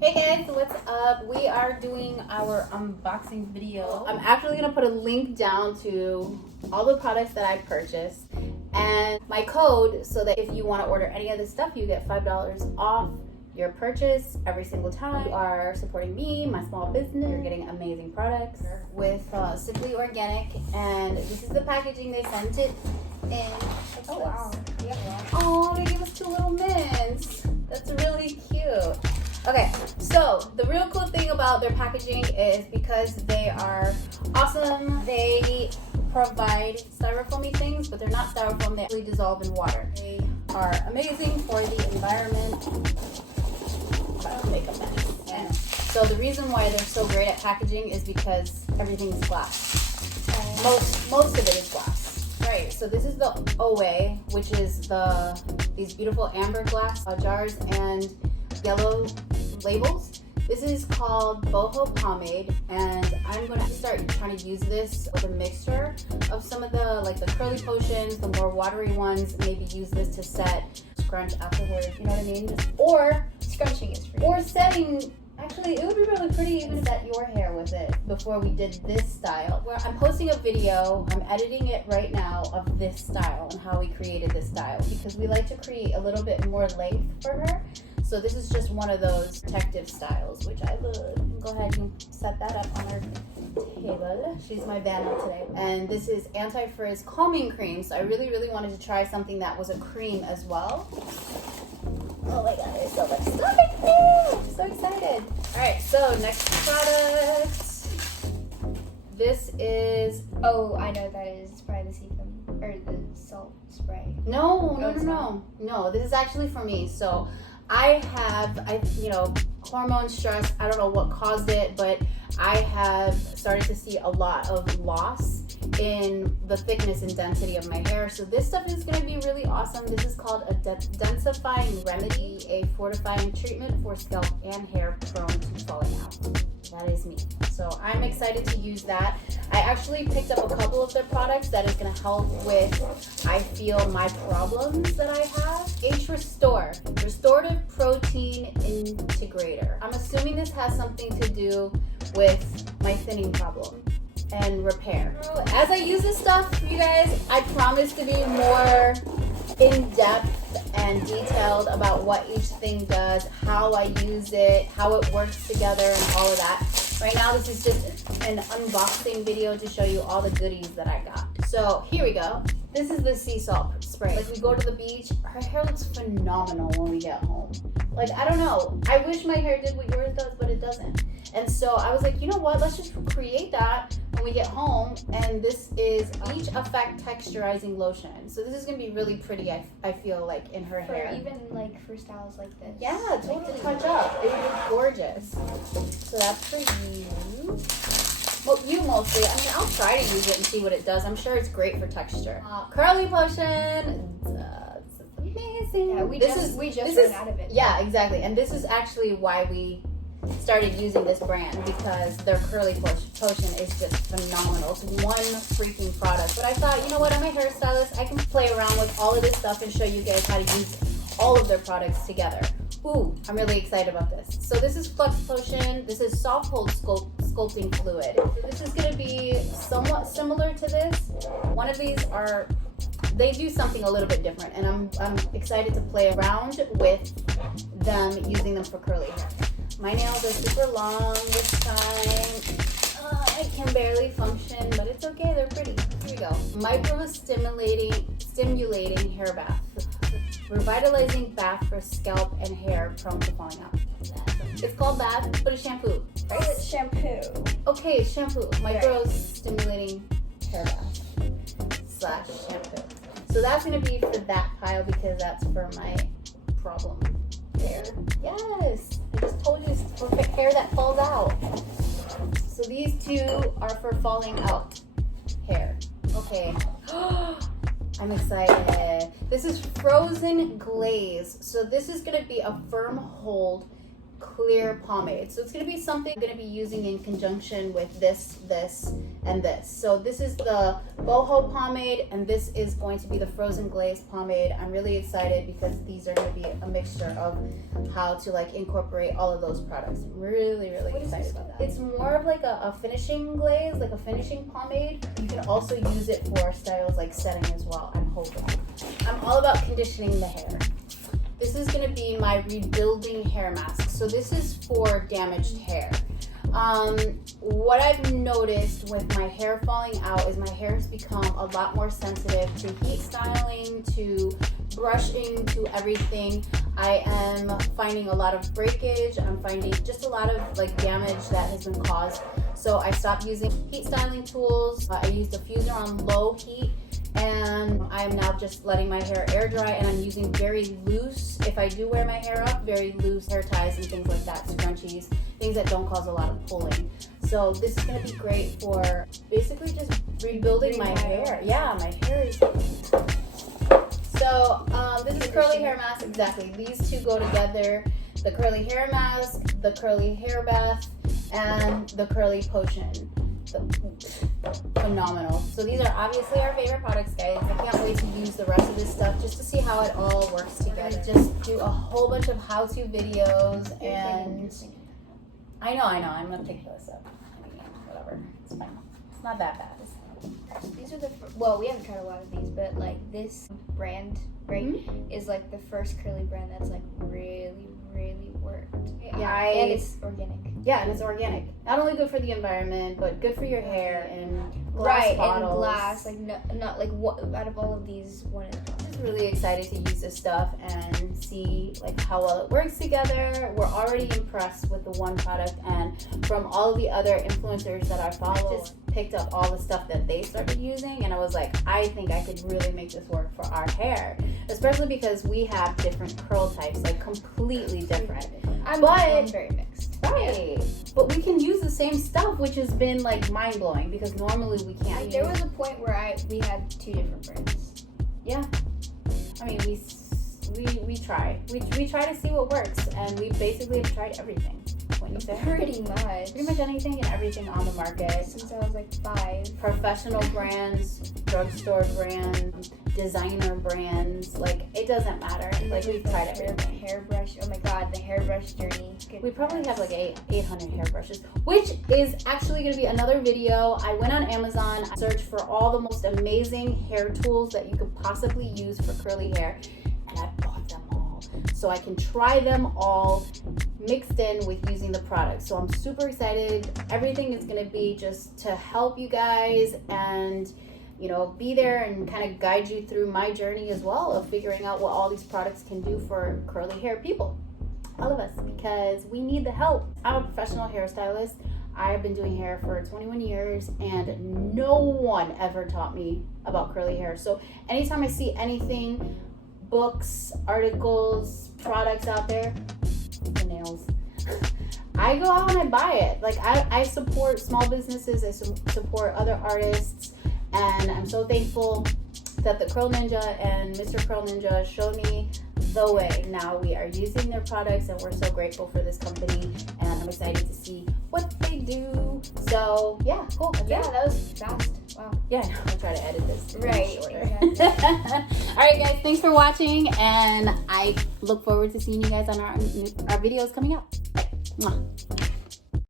Hey guys, what's up? We are doing our unboxing video. I'm actually gonna put a link down to all the products that I purchased and my code so that if you want to order any of this stuff, you get $5 off your purchase every single time. You are supporting me, my small business. You're getting amazing products with Simply Organic, and this is the packaging they sent it in. Oh wow. Yeah. Oh, they gave us 2 little mints. That's really cute. Okay, so the real cool thing about their packaging is because they are awesome, they provide styrofoamy things, but they're not styrofoam, they actually dissolve in water. They are amazing for the environment. About to make a mess. And so the reason why they're so great at packaging is because everything's glass. Most of it is glass. Right, so this is the Oway, which is these beautiful amber glass jars and yellow labels. This is called BOHO pomade, and I'm going to start trying to use this with a mixture of some of the curly potions, the more watery ones. Maybe use this to set, scrunch afterwards, you know what I mean? Or scrunching is free. Or setting. Actually, it would be really pretty even to set your hair with it before we did this style. Where I'm posting a video, I'm editing it right now of this style and how we created this style, because we like to create a little bit more length for her. So this is just one of those protective styles, which I love. Go ahead and set that up on our table. She's my banner today. And this is anti-frizz calming cream. So I really, really wanted to try something that was a cream as well. Oh my god, there's so much stuff in here! I'm so excited. Alright, so next product. This is... Oh, I know what that is. It's probably the sebum, or the salt spray. No, this is actually for me. So I hormone stress, I don't know what caused it, but I have started to see a lot of loss in the thickness and density of my hair. So this stuff is going to be really awesome. This is called a Densifying remedy, a fortifying treatment for scalp and hair prone to falling out. That is me. So I'm excited to use that. I actually picked up a couple of their products that is going to help with, I feel, my problems that I have. H-Restore, Restorative Protein Integrator. I'm assuming this has something to do with my thinning problem and repair. As I use this stuff, you guys, I promise to be more in-depth and detailed about what each thing does, how I use it, how it works together, and all of that. Right now, this is just an unboxing video to show you all the goodies that I got. So here we go. This is the sea salt spray. Like, we go to the beach, her hair looks phenomenal when we get home. Like, I don't know. I wish my hair did what yours does, but it doesn't. And so I was like, you know what? Let's just create that when we get home. And this is Bleach Effect Texturizing Lotion. So this is going to be really pretty, I feel like, in her hair. Even like for styles like this. Yeah, totally touch up. It would be gorgeous. So that's for you. Well, you mostly. I mean, I'll try to use it and see what it does. I'm sure it's great for texture. Curly Potion. It's amazing. Yeah, we just ran out of it. Yeah, exactly. And this is actually why we started using this brand, because their Curly Potion is just phenomenal. It's one freaking product. But I thought, you know what, I'm a hairstylist. I can play around with all of this stuff and show you guys how to use all of their products together. Ooh, I'm really excited about this. So this is Flux Potion. This is Soft Hold Sculpting Fluid. So this is going to be somewhat similar to this. One of these they do something a little bit different, and I'm excited to play around with them, using them for curly hair. My nails are super long this time. I can barely function, but it's okay, they're pretty. Here we go. Stimulating hair bath. Revitalizing bath for scalp and hair prone to falling out. It's called bath, but it's shampoo, right? It's shampoo. Okay, shampoo. Stimulating hair bath / shampoo. So that's going to be for that pile, because that's for my problem hair. Yes, I just told you, it's for hair that falls out. So these two are for falling out hair. Okay. I'm excited. This is Frozen Glaze. So this is going to be a firm hold clear pomade. So it's going to be something I'm going to be using in conjunction with this, and this. So this is the BOHO pomade, and this is going to be the Frozen Glaze pomade. I'm really excited because these are going to be a mixture of how to like incorporate all of those products. I'm really excited about that. It's more of like a finishing glaze, like a finishing pomade. You can also use it for styles like setting as well, I'm hoping. I'm all about conditioning the hair. This is going to be my rebuilding hair mask. So this is for damaged hair. What I've noticed with my hair falling out is my hair has become a lot more sensitive to heat styling, to brushing, to everything. I am finding a lot of breakage. I'm finding just a lot of like damage that has been caused. So I stopped using heat styling tools. I used a diffuser on low heat, and I'm now just letting my hair air dry, and I'm using very loose, if I do wear my hair up, very loose hair ties and things like that, scrunchies, things that don't cause a lot of pulling. So this is going to be great for basically just rebuilding my hair. Yeah, my hair is... So this is curly hair mask, exactly. These two go together. The curly hair mask, the curly hair bath, and the curly potion. Phenomenal. So these are obviously our favorite products, guys. I can't wait to use the rest of this stuff just to see how it all works together. Just do a whole bunch of how-to videos, and I know. I'm gonna pick this up. Whatever, it's fine. It's not that bad. These are the well, we haven't tried a lot of these, but like this brand, right, is like the first curly brand that's like really worked. Yeah, and it's organic. Yeah, and it's organic. Not only good for the environment, but good for your hair, and glass bottles. And glass, like not like what out of all of these, one is just really excited to use this stuff and see like how well it works together. We're already impressed with the one product, and from all of the other influencers that I follow, just picked up all the stuff that they started using, and I was like, I think I could really make this work for our hair, especially because we have different curl types, like completely different. I'm very mixed. Right. Yeah. But we can use the same stuff, which has been like mind blowing because normally we can't. There was a point where we had two different brands. Yeah. I mean, we try. We try to see what works, and we basically have tried everything. What you say? Pretty much anything and everything on the market since I was like 5. Professional brands, drugstore brands, designer brands. Like it doesn't matter. Like we've tried everything. Hairbrush. Oh my god, the hairbrush journey. We probably have like 800 hairbrushes, which is actually going to be another video. I went on Amazon, I searched for all the most amazing hair tools that you could possibly use for curly hair, and I bought them all so I can try them all mixed in with using the product. So I'm super excited. Everything is going to be just to help you guys and be there and kind of guide you through my journey as well of figuring out what all these products can do for curly hair people. All of us, because we need the help. I'm a professional hairstylist. I've been doing hair for 21 years, and no one ever taught me about curly hair. So anytime I see anything, books, articles, products out there, the nails, I go out and I buy it. Like I support small businesses, I support other artists, and I'm so thankful that the Curl Ninja and Mr. Curl Ninja showed me the way. Now we are using their products, and we're so grateful for this company, and I'm excited to see what they do. So yeah, cool. Yeah, that was fast. Wow. Yeah, I'll try to edit this right. Exactly. All right, guys, thanks for watching, and I look forward to seeing you guys on our videos coming up. Bye. Mwah.